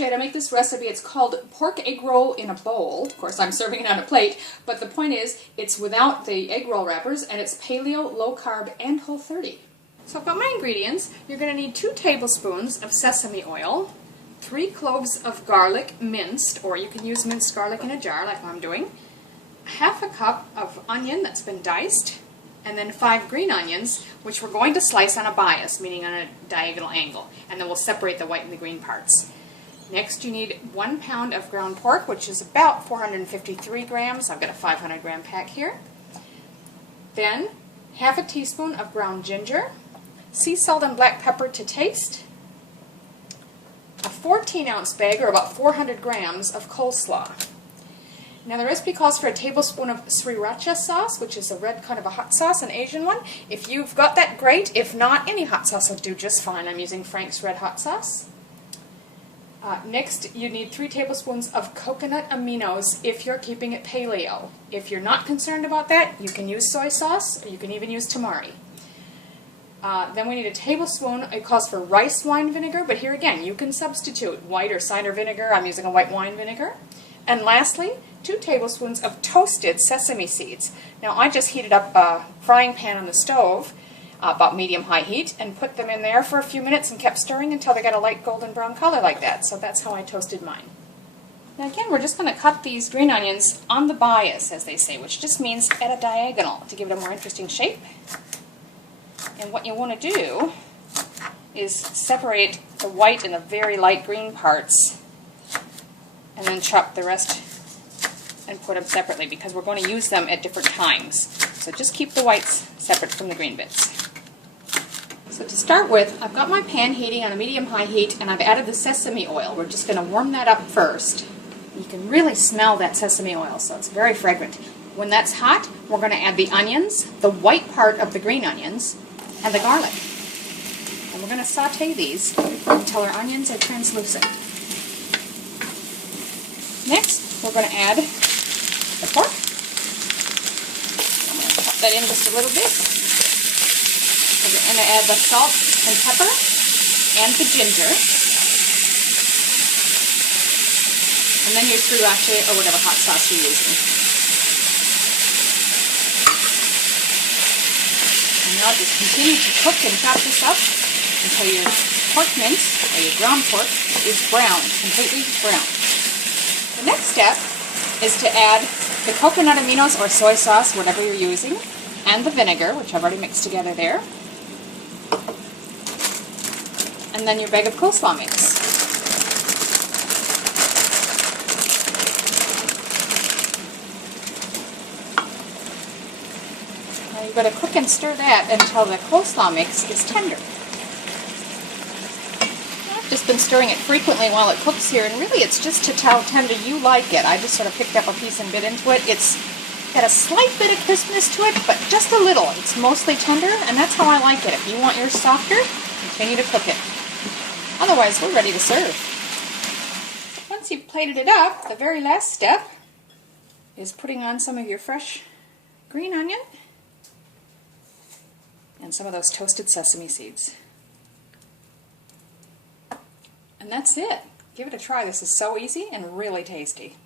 show you how to make this recipe. It's called pork egg roll in a bowl. Of course, I'm serving it on a plate, but the point is it's without the egg roll wrappers, and it's paleo, low carb, and Whole30. So I've got my ingredients. You're going to need 2 tablespoons of sesame oil, 3 cloves of garlic minced, or you can use minced garlic in a jar like I'm doing, half a cup of onion that's been diced, and then 5 green onions, which we're going to slice on a bias, meaning on a diagonal angle, and then we'll separate the white and the green parts. Next, you need 1 pound of ground pork, which is about 453 grams. I've got a 500 gram pack here. Then, half a teaspoon of ground ginger, sea salt and black pepper to taste, a 14-ounce bag, or about 400 grams, of coleslaw. Now the recipe calls for a tablespoon of Srirachi sauce, which is a red kind of a hot sauce, an Asian one. If you've got that, great. If not, any hot sauce will do just fine. I'm using Frank's red hot sauce. Next, you need 3 tablespoons of coconut aminos if you're keeping it paleo. If you're not concerned about that, you can use soy sauce, or you can even use tamari. Then we need a tablespoon, it calls for rice wine vinegar, but here again, you can substitute white or cider vinegar. I'm using a white wine vinegar. And lastly, 2 tablespoons of toasted sesame seeds. Now I just heated up a frying pan on the stove, about medium-high heat, and put them in there for a few minutes and kept stirring until they got a light golden brown color like that. So that's how I toasted mine. Now again, we're just going to cut these green onions on the bias, as they say, which just means at a diagonal to give it a more interesting shape. And what you want to do is separate the white and the very light green parts, and then chop the rest and put them separately, because we're going to use them at different times. So just keep the whites separate from the green bits. So to start with, I've got my pan heating on a medium-high heat, and I've added the sesame oil. We're just going to warm that up first. You can really smell that sesame oil, so it's very fragrant. When that's hot, we're going to add the onions, the white part of the green onions, and the garlic. And we're going to saute these until our onions are translucent. Next, we're going to add the pork. I'm going to chop that in just a little bit. We're going to add the salt and pepper and the ginger. And then your Srirachi or whatever hot sauce you're using. And now just continue to cook and chop this up until your pork mince, or your ground pork, is brown, completely brown. The next step is to add the coconut aminos or soy sauce, whatever you're using, and the vinegar, which I've already mixed together there. And then your bag of coleslaw mix. Now you've got to cook and stir that until the coleslaw mix is tender. I've just been stirring it frequently while it cooks here, and really it's just to how tender you like it. I just sort of picked up a piece and bit into it. It's got a slight bit of crispness to it, but just a little. It's mostly tender, and that's how I like it. If you want yours softer, continue to cook it. Otherwise, we're ready to serve. Once you've plated it up, the very last step is putting on some of your fresh green onion and some of those toasted sesame seeds. And that's it. Give it a try. This is so easy and really tasty.